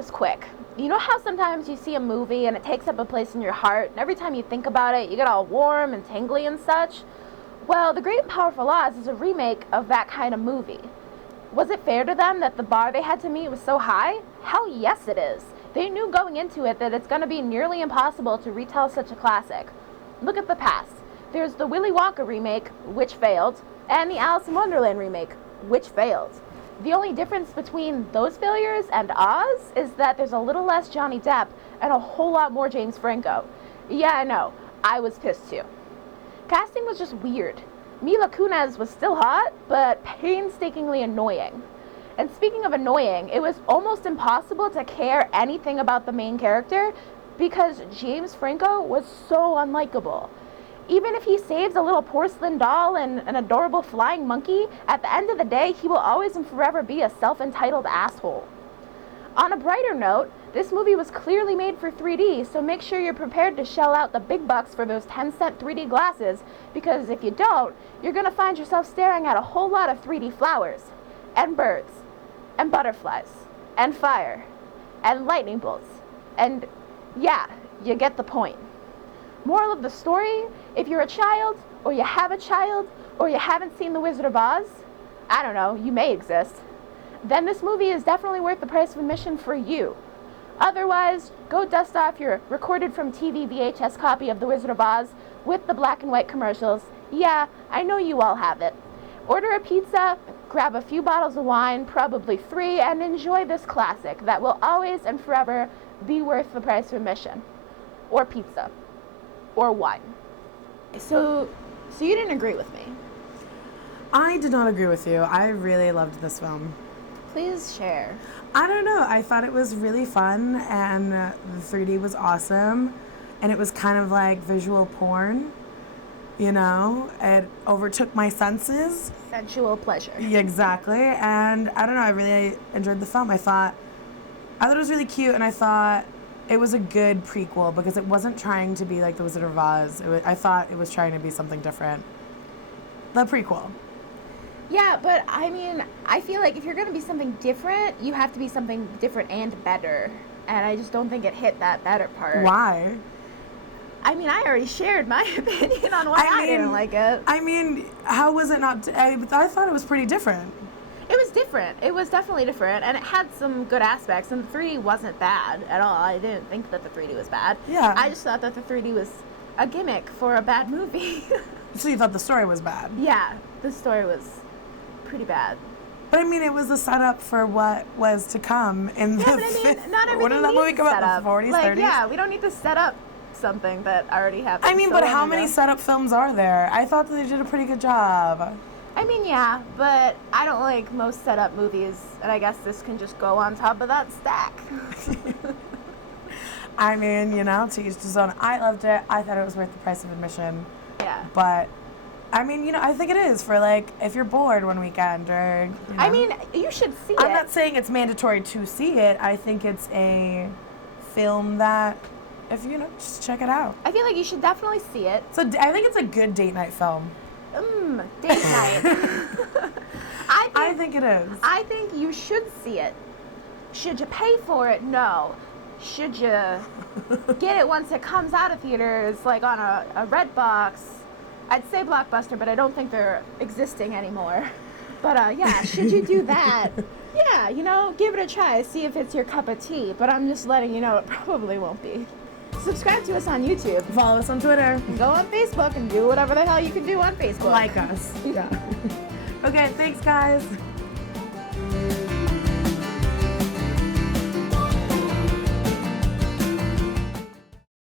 this quick. You know how sometimes you see a movie and it takes up a place in your heart, and every time you think about it, you get all warm and tingly and such? Well, The Great and Powerful Oz is a remake of that kind of movie. Was it fair to them that the bar they had to meet was so high? Hell yes it is. They knew going into it that it's going to be nearly impossible to retell such a classic. Look at the past. There's the Willy Wonka remake, which failed, and the Alice in Wonderland remake, which failed. The only difference between those failures and Oz is that there's a little less Johnny Depp and a whole lot more James Franco. Yeah, I know. I was pissed too. Casting was just weird. Mila Kunis was still hot, but painstakingly annoying. And speaking of annoying, it was almost impossible to care anything about the main character because James Franco was so unlikable. Even if he saves a little porcelain doll and an adorable flying monkey, at the end of the day, he will always and forever be a self-entitled asshole. On a brighter note, this movie was clearly made for 3D, so make sure you're prepared to shell out the big bucks for those 10-cent 3D glasses, because if you don't, you're going to find yourself staring at a whole lot of 3D flowers, and birds, and butterflies, and fire, and lightning bolts, and yeah, you get the point. Moral of the story, if you're a child, or you have a child, or you haven't seen The Wizard of Oz, I don't know, you may exist, then this movie is definitely worth the price of admission for you. Otherwise, go dust off your recorded from TV VHS copy of The Wizard of Oz with the black and white commercials. Yeah, I know you all have it. Order a pizza, grab a few bottles of wine, probably 3, and enjoy this classic that will always and forever be worth the price of admission. Or pizza. Or wine. So you didn't agree with me? I did not agree with you. I really loved this film. Please share. I don't know. I thought it was really fun, and the 3D was awesome, and it was kind of like visual porn. You know, it overtook my senses. Sensual pleasure. Exactly. And I don't know. I really enjoyed the film. I thought it was really cute, and I thought it was a good prequel because it wasn't trying to be like The Wizard of Oz. I thought it was trying to be something different. The prequel. Yeah, but I mean, I feel like if you're going to be something different, you have to be something different and better. And I just don't think it hit that better part. Why? I mean, I already shared my opinion on why I didn't like it. I mean, how was it not? I thought it was pretty different. It was different. It was definitely different, and it had some good aspects, and the 3D wasn't bad at all. I didn't think that the 3D was bad. Yeah. I just thought that the 3D was a gimmick for a bad movie. So you thought the story was bad? Yeah, the story was pretty bad. But I mean, it was a setup for what was to come in the. Yeah, but I mean, not everything when did that movie come out? In the 40s, like, 30s? Yeah, we don't need to set up something that already happened. I mean, but how many setup films are there? I thought that they did a pretty good job. I mean, yeah, but I don't like most setup movies, and I guess this can just go on top of that stack. I mean, you know, to each his own. I loved it. I thought it was worth the price of admission. Yeah. But, I mean, you know, I think it is for, like, if you're bored one weekend or, you know. I mean, you should see it. I'm not saying it's mandatory to see it. I think it's a film that, if you know, just check it out. I feel like you should definitely see it. So I think it's a good date night film. Date night. I think it is. I think you should see it. Should you pay for it? No. Should you get it once it comes out of theaters, like on a red box? I'd say Blockbuster, but I don't think they're existing anymore. But yeah, should you do that? Yeah, you know, give it a try. See if it's your cup of tea. But I'm just letting you know it probably won't be. Subscribe to us on YouTube. Follow us on Twitter. And go on Facebook and do whatever the hell you can do on Facebook. Like us. Yeah. Okay, thanks, guys.